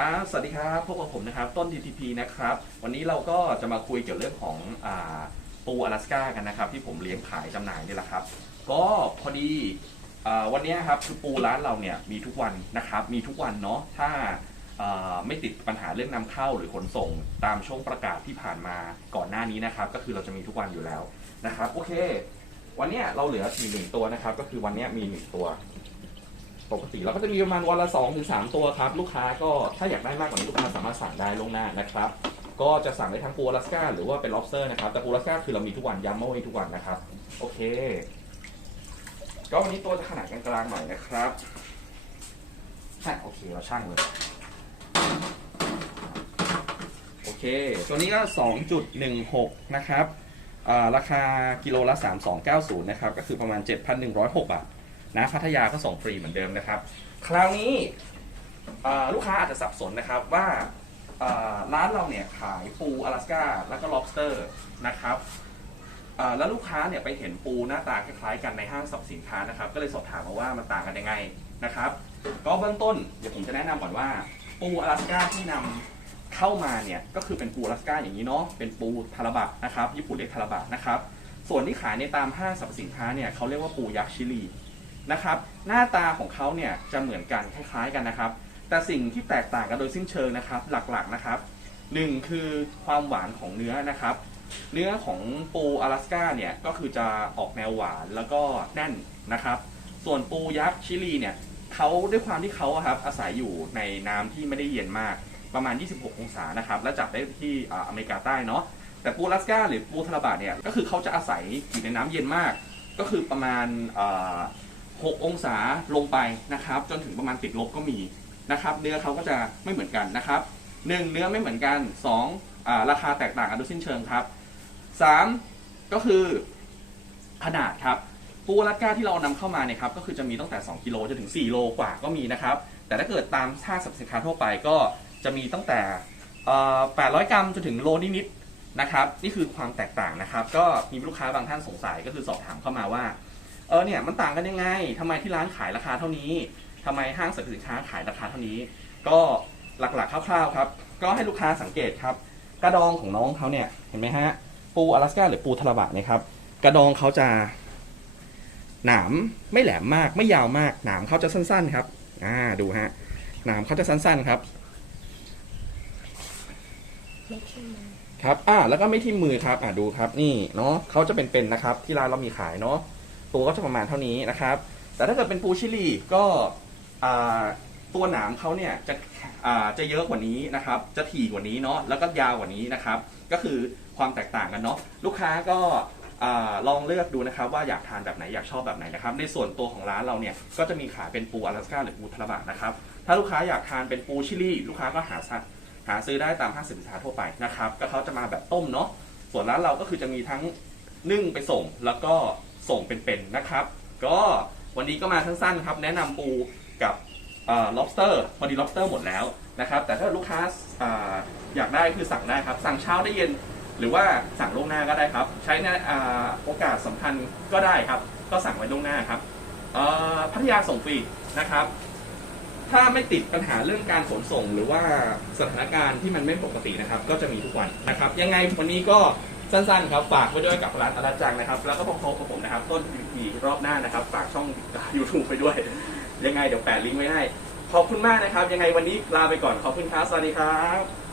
ครับ สวัสดีครับพบกับผมนะครับ ต้น TTP นะครับ วันนี้เราก็จะมาคุยเกี่ยวเรื่องของอาปูอลาสก้ากันนะครับ ที่ผมเลี้ยงขายจำหน่ายนี่แหละครับ ก็พอดีอ่าวันนี้ครับคือปูร้านเราเนี่ยมีทุกวันนะครับ มีทุกวันเนาะ ถ้าอ่าไม่ติดปัญหาเรื่องนำเข้าหรือขนส่งตามช่วงประกาศที่ผ่านมาก่อนหน้านี้นะครับ ก็คือเราจะมีทุกวันอยู่แล้วนะครับ โอเค วันเนี้ยเราเหลืออีกหนึ่งตัวนะครับ ก็คือวันเนี้ยมีหนึ่งตัว ปกติเราก็จะมีประมาณวันละ2ถึง3ตัวครับ ลูกค้าก็ถ้าอยากได้มากกว่านี้ลูกค้าสามารถสั่งได้ล่วงหน้านะครับ ก็จะสั่งได้ทั้งปูอลาสก้าหรือว่าเป็น lobster นะครับ แต่ปูอลาสก้าคือเรามีทุกวันย้ำว่ามีทุกวันนะครับ โอเค ก็วันนี้ตัวจะขนาดกลางๆหน่อยนะครับฮะโอเคเราช่างเลยโอเค ตัวนี้ก็ 2.16 นะครับราคากิโลละ 3290 นะครับ ก็คือประมาณ 7,106 บาท นะพัทยาก็ส่งฟรีเหมือนเดิมนะครับ คราวนี้ลูกค้าอาจจะสับสนนะครับว่าร้านเราเนี่ยขายปูอลาสก้าแล้วก็ lobster นะครับแล้วลูกค้าเนี่ยไปเห็นปูหน้าตาคล้ายๆกันในห้างสรรพสินค้านะครับ ก็เลยสอบถามมาว่ามันต่างกันยังไงนะครับ ก็เบื้องต้นเดี๋ยวผมจะแนะนำก่อนว่าปูอลาสก้าที่นำเข้ามาเนี่ยก็คือเป็นปูอลาสก้าอย่างนี้เนาะเป็นปูทาราบะนะครับญี่ปุ่นเรียกทาราบะนะครับ ส่วนที่ขายในตามห้างสรรพสินค้าเนี่ยเขาเรียกว่าปูยักษ์ชิลี นะครับ หน้าตาของเขาเนี่ยจะเหมือนกันคล้ายๆกันนะครับ แต่สิ่งที่แตกต่างกันโดยสิ้นเชิงนะครับ หลักๆนะครับหนึ่งคือความหวานของเนื้อนะครับ เนื้อของปูอลาสก้าเนี่ยก็คือจะออกแนวหวานแล้วก็แน่นนะครับ ส่วนปูยักษ์ชิลีเนี่ยเขาด้วยความที่เขาครับอาศัยอยู่ในน้ำที่ไม่ได้เย็นมากประมาณ 26 องศานะครับ และจับได้ที่ออเมริกาใต้เนาะแต่ปูอลาสก้าหรือปูทาราบะเนี่ยก็คือเขาจะอาศัยอยู่ในน้ำเย็นมาก ก็คือประมาณ 6 องศาลงไปนะครับ จนถึงประมาณติดลบก็มีนะครับ เนื้อเขาก็จะไม่เหมือนกันนะครับ 1 เนื้อไม่เหมือนกัน 2 อ่าราคาแตกต่างกันโดยสิ้นเชิงครับ 3 ก็คือขนาดครับปูรัดก้าที่เรานำเข้ามาเนี่ยครับก็คือจะมีตั้งแต่ 2 กิโลจนถึง 4 โลกว่าก็มีนะครับ แต่ถ้าเกิดตามห้างสรรพสินค้าทั่วไปก็จะมีตั้งแต่800 กรัมจนถึงโลนิดๆนะครับ นี่คือความแตกต่างนะครับ ก็มีลูกค้าบางท่านสงสัยก็คือสอบถามเข้ามาว่า เออเนี่ยมันต่างกันยังไงทำไมที่ร้านขายราคาเท่านี้ทำไมห้างสรรพสินค้าขายราคาเท่านี้ ก็หลักๆคร่าวๆครับ ก็ให้ลูกค้าสังเกตครับ กระดองของน้องเขาเนี่ยเห็นไหมฮะปูอลาสก้าหรือปูทาราบะเนี่ยครับกระดองเขาจะหนามไม่แหลมมากไม่ยาวมากหนามเขาจะสั้น ๆครับอ่าดูฮะหนามเขาจะสั้นๆครับครับอ่าแล้วก็ไม่ที่มือครับอ่าดูครับนี่เนาะเขาจะเป็นๆนะครับ ที่ร้านเรามีขายเนาะ ตัวก็จะประมาณเท่านี้นะครับ แต่ถ้าเกิดเป็นปูชิลีก็ตัวหนามเขาเนี่ยจะจะเยอะกว่านี้นะครับ จะถี่กว่านี้เนาะแล้วก็ยาวกว่านี้นะครับ ก็คือความแตกต่างกันเนาะลูกค้าก็ลองเลือกดูนะครับว่าอยากทานแบบไหนอยากชอบแบบไหนนะครับ ในส่วนตัวของร้านเราเนี่ยก็จะมีขายเป็นปูอลาสก้าหรือปูทาราบะนะครับ ถ้าลูกค้าอยากทานเป็นปูชิลีลูกค้าก็หาซัหาซื้อได้ตามห้างสินค้าทั่วไปนะครับ ก็เขาจะมาแบบต้มเนาะส่วนร้านเราก็คือจะมีทั้งนึ่งไปส่งแล้วก็ ส่งเป็นๆนะครับ ก็วันนี้ก็มาสั้นๆครับ แนะนำปูกับเอ่อ lobster พอดี lobster หมดแล้วนะครับ แต่ถ้าลูกค้าออยากได้คือสั่งได้ครับ สั่งเช้าได้เย็น หรือว่าสั่งล่วงหน้าก็ได้ครับ ใช้ในโอกาสสำคัญก็ได้ครับ ก็สั่งไว้ล่วงหน้าครับพัทยาส่งฟรีนะครับ ถ้าไม่ติดปัญหาเรื่องการขนส่งหรือว่าสถานการณ์ที่มันไม่ปกตินะครับ ก็จะมีทุกวันนะครับ ยังไงวันนี้ก็ สั้นๆครับฝากไว้ด้วยกับร้านอาราจังนะครับ แล้วก็พบกับผมนะครับ ต้นมีรอบหน้านะครับ ฝากช่อง YouTube ไปด้วย ยังไงเดี๋ยวแปะลิงก์ไว้ให้ ขอบคุณมากนะครับ ยังไงวันนี้ลาไปก่อนขอบคุณครับสวัสดีครับ